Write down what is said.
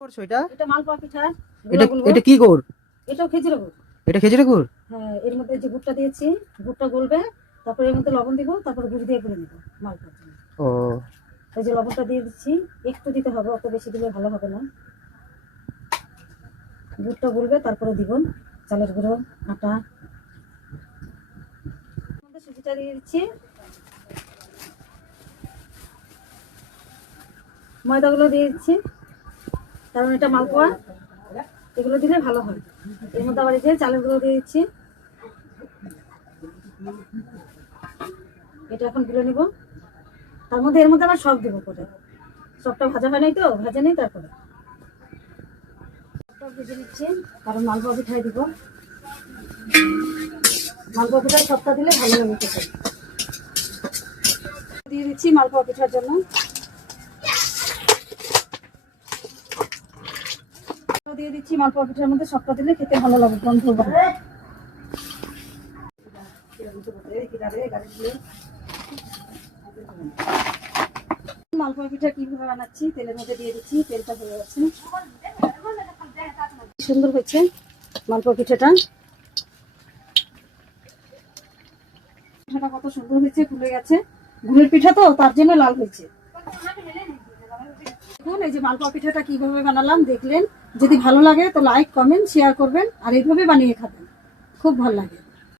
করছো এটা? এটা মালপোয়া পিঠা। এটা কি গুড়? এটাও খেজুরের গুড়। এটা খেজুরের গুড়? হ্যাঁ, এর মধ্যে যে গুড়টা দিয়েছি, গুড়টা গলবে, তারপরে এর মধ্যে লবণ দিব, তারপরে গুড় দিয়ে গুলে নেব মালপোয়ার জন্য। ও এই যে লবণটা দিয়ে দিচ্ছি, একটু দিতে হবে, অত বেশি দিলে ভালো হবে না। গুড়টা গলবে, তারপরে দিব চালের গুঁড়ো, আটা, সুজিটা দিয়ে দিচ্ছি, ময়দাগুলো দিয়ে দিচ্ছি, কারণ এটা মালপোয়া, এগুলো দিলে ভালো হয়। এর মধ্যে আবার এই যে চালের গুঁড়ো দিয়ে দিচ্ছি, এটা এখন গুলে নিব। তার মধ্যে এর মধ্যে আবার সব দেবো পরে, সবটা ভাজা হয় নাই তো, ভাজা নেই, তারপরে সবটা ভেজে নিচ্ছি, কারণ মালপোয়া পিঠায় দিব। মালপোয়া পিঠায় সবটা দিলে ভালো লাগে খেতে। দিয়ে দিচ্ছি মালপোয়া পিঠার জন্য, দিয়ে দিচ্ছি মালপোয়া পিঠার মধ্যে, সবটা দিলে খেতে ভালো লাগে, গন্ধ হবে। মালপোয়া পিঠা কিভাবে বানাচ্ছি, তেলের মধ্যে দিয়ে দিচ্ছি, তেলটা হয়ে যাচ্ছে, সুন্দর হয়েছে মালপোয়া পিঠাটা। পিঠাটা কত সুন্দর হয়েছে, ফুলে গেছে, গুড়ের পিঠা তো তার জন্য লাল হয়েছে। দেখুন এই যে মালপোয়া পিঠাটা কিভাবে বানালাম দেখলেন। যদি ভালো লাগে তো লাইক, কমেন্ট, শেয়ার করবেন, আর এইভাবে বানিয়ে খাবেন, খুব ভালো লাগে।